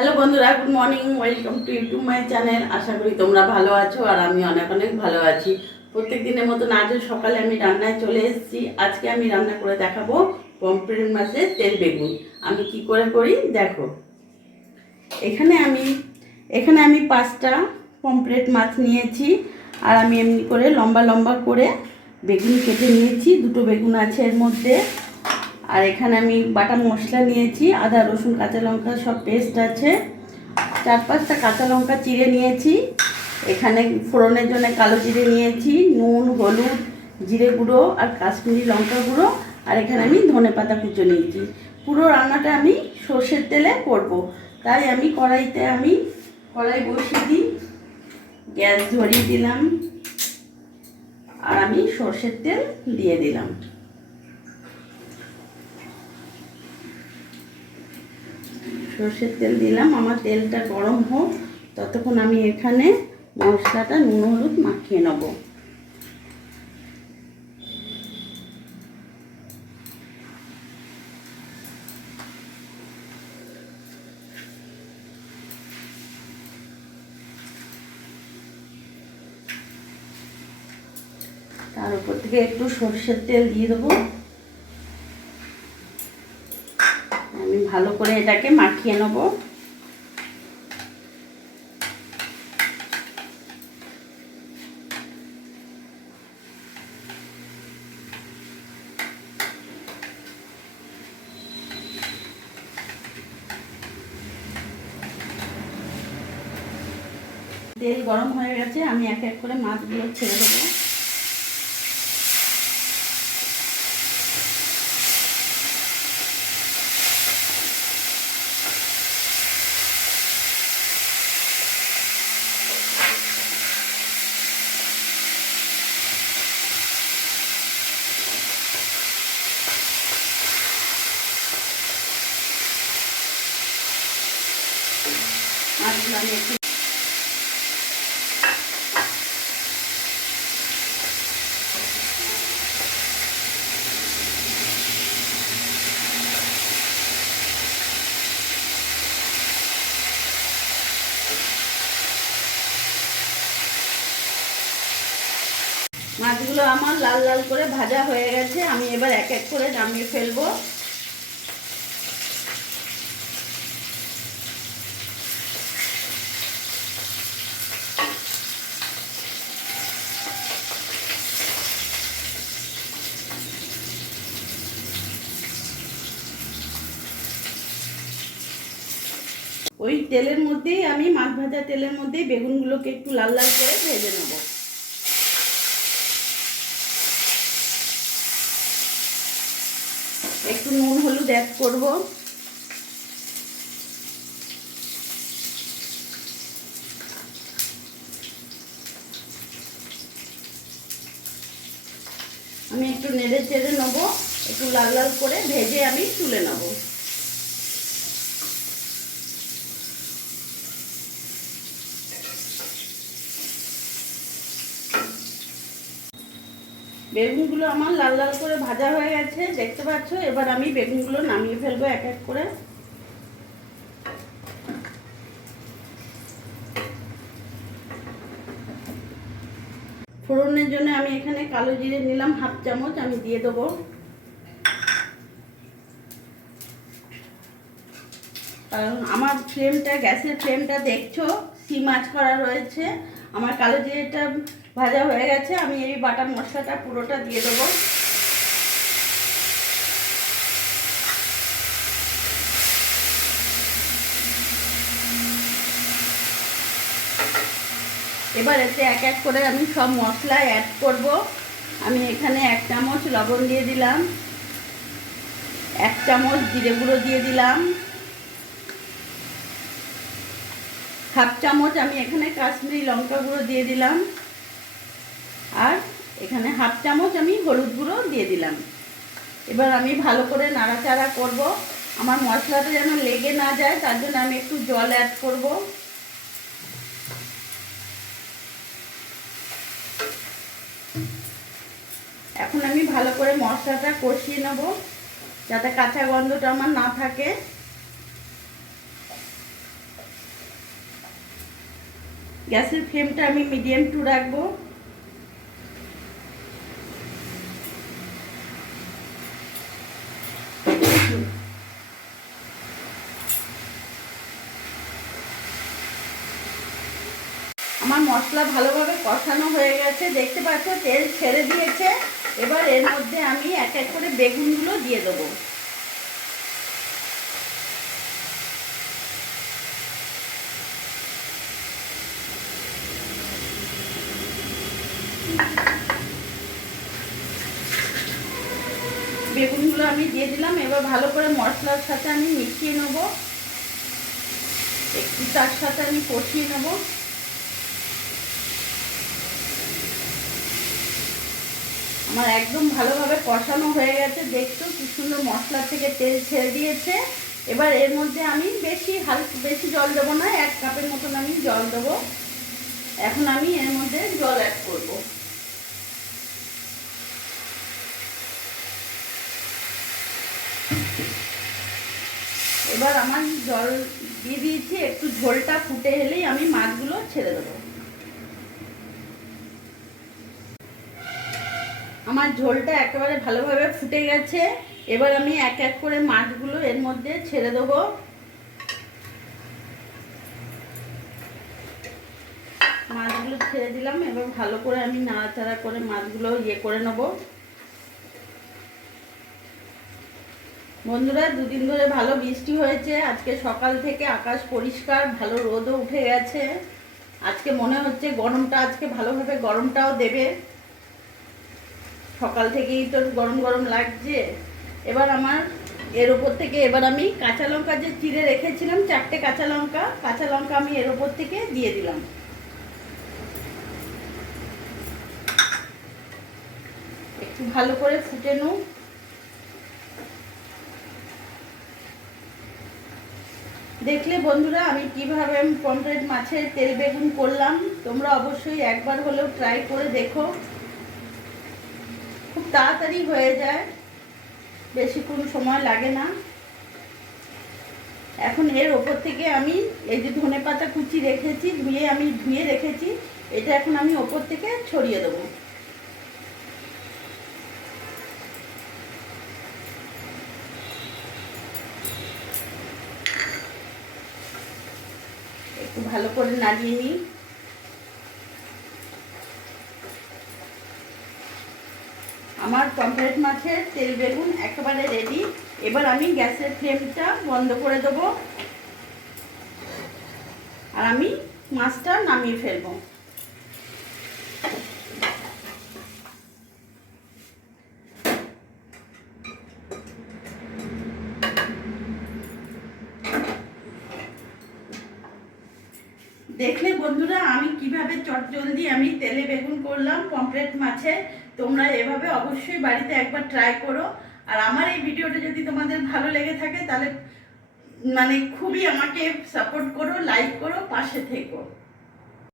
Hello বন্ধুরা, good morning. Welcome to YouTube my channel. আশা করি তোমরা ভালো আছো আর আমি অনেক অনেক ভালো আছি। প্রত্যেক দিনের মতন আজও সকালে আমি রান্নায় চলে এসেছি। আজকে আমি রান্না করে দেখাবো পমফ্রেট মাছের তেল বেগুন। আমি কি করে করি দেখো। এখানে আমি 5টা পমফ্রেট মাছ নিয়েছি আর আমি এমনি করে লম্বা লম্বা করে বেগুন কেটে নিয়েছি। 2টো বেগুন আছে এর মধ্যে। আর এখানে আমি বাটা মশলা নিয়েছি, আদা রসুন কাঁচা লঙ্কা সব পেস্ট আছে। 4-5টা কাঁচা লঙ্কা চিড়ে নিয়েছি। এখানে ফোড়নের জন্য কালো জিরে নিয়েছি, নুন, হলুদ, জিরে গুঁড়ো আর কাশ্মীরি লঙ্কা গুঁড়ো। আর এখানে আমি ধনেপাতা কুচো নিয়েছি। পুরো রান্নাটা আমি সর্ষের তেলে করব, তাই আমি কড়াই বসিয়ে দিই, গ্যাস ধরিয়ে দিলাম আর আমি সর্ষের তেল দিয়ে দিলাম। সর্ষের তেল দিলাম। আমার তেলটা গরম হোক, ততক্ষণ আমি এখানে মশলাটা নুন হলুদ মাখিয়ে নেব। তার উপর থেকে একটু সর্ষের তেল দিয়ে দেবো। আমি ভালো করে এটাকে মাখিয়ে নেব। তেল গরম হয়ে গেছে, আমি এক এক করে মাছগুলো ছেড়ে দেবো। মাছগুলো আমি একটু মাছগুলো আমার লাল লাল করে ভাজা হয়ে গেছে। আমি এবার এক এক করে নামিয়ে ফেলবো। ওই তেলের মধ্যেই আমি মাছ ভাজা তেলের মধ্যেই বেগুনগুলোকে একটু লাল লাল করে ভেজে নেব। একটু নুন হলুদ অ্যাড করব। আমি একটু নেড়ে চেড়ে নেবো, একটু লাল লাল করে ভেজে আমি তুলে নেব। বেগুনগুলো আমার লাল লাল করে ভাজা হয়ে গেছে, দেখতে পাচ্ছ। এবার আমি বেগুনগুলো নামিয়ে ফেলবো এক এক করে। ফোড়নের জন্য আমি এখানে কালো জিরে নিলাম 1/2 চামচ, আমি দিয়ে দেবো। কারণ আমার গ্যাসের ফ্লেমটা দেখছো সিম আঁচ করা রয়েছে। আমার কালো জিরেটা ভাজা হয়ে গেছে, আমি এই বাটা মশলাটা পুরোটা দিয়ে দেবো। এবার এতে এক এক করে আমি সব মশলা অ্যাড করব। আমি এখানে 1 চামচ লবণ দিয়ে দিলাম, 1 চামচ জিরে গুঁড়ো দিয়ে দিলাম, 1/2 চামচ আমি এখানে কাশ্মীরি লঙ্কা গুঁড়ো দিয়ে দিলাম, আর এখানে 1/2 চামচ আমি হলুদ গুঁড়ো দিয়ে দিলাম। এবার আমি ভালো করে নাড়াচাড়া করব। আমার মশলাটা যেন লেগে না যায়, তার জন্য আমি একটু জল অ্যাড করব। এখন আমি ভালো করে মশলাটা কষিয়ে নেব, যাতে কাঁচা গন্ধটা আমার না থাকে। গ্যাসের ফ্লেমটা আমি মিডিয়াম টু রাখবো। আমার মশলা ভালোভাবে কষানো হয়ে গেছে, দেখতে পাচ্ছ তেল ছেড়ে দিয়েছে। এবার এর মধ্যে আমি এক এক করে বেগুনগুলো দিয়ে দেবো। বেগুনগুলো আমি দিয়ে দিলাম। এবার ভালো করে মশলার সাথে আমি মিশিয়ে নেব, একটু তার সাথে আমি কষিয়ে নেব। আমার একদম ভালোভাবে কষানো হয়ে গেছে, দেখছো কি সুন্দর মশলা থেকে তেল ছেড়ে দিয়েছে। এবার এর মধ্যে আমি বেশি জল দেবো না, 1 কাপের মতন আমি জল দেবো। এখন আমি এর মধ্যে জল অ্যাড করব। এবার আমার জল দিয়ে দিয়েছি, একটু ঝোলটা ফুটে এলেই আমি মাছগুলো ছেড়ে দেবো। আমার ঝোলটা একেবারে ভালোভাবে ফুটে গেছে। এবার আমি এক এক করে মাছগুলো এর মধ্যে ছেড়ে দেবো। মাছগুলো ছেড়ে দিলাম। এবার ভালো করে আমি নাড়াচাড়া করে মাছগুলো করে নেব। বন্ধুরা, দুদিন ধরে ভালো বৃষ্টি হয়েছে, আজকে সকাল থেকে আকাশ পরিষ্কার, ভালো রোদও উঠে গেছে। আজকে মনে হচ্ছে আজকে ভালোভাবে গরমটাও দেবে। সকাল থেকেই তো গরম গরম লাগছে। এবার এর ওপর থেকে এবার আমি কাঁচা লঙ্কা যে চিড়ে রেখেছিলাম, 4টে কাঁচা লঙ্কা আমি এর ওপর থেকে দিয়ে দিলাম। একটু ভালো করে ফুটে নুন। দেখলে বন্ধুরা আমি কিভাবে পমফ্রেট মাছের তেল বেগুন করলাম। তোমরা অবশ্যই একবার হলেও ট্রাই করে দেখো, খুব তাড়াতাড়ি হয়ে যায়, বেশিক্ষণ সময় লাগে না। এখন এর ওপর থেকে আমি এই যে ধনেপাতা কুচি রেখেছি, ধুয়ে রেখেছি, এটা এখন আমি ওপর থেকে ছড়িয়ে দেবো। একটু ভালো করে নাড়িয়ে নিই। আমার পমফ্রেট মাছের তেল বেগুন একেবারে রেডি। এবার আমি গ্যাসের ফ্লেমটা বন্ধ করে দেবো আর আমি মাছটা নামিয়ে ফেলবো। দেখলে বন্ধুরা আমি কিভাবে চটজলদি আমি তেলে বেগুন করলাম পমফ্রেট মাছে। তোমরা এভাবে অবশ্যই বাড়িতে একবার ট্রাই করো। আর আমার এই ভিডিওটা যদি তোমাদের ভালো লেগে থাকে তাহলে খুবই আমাকে সাপোর্ট করো, লাইক করো, পাশে থেকো।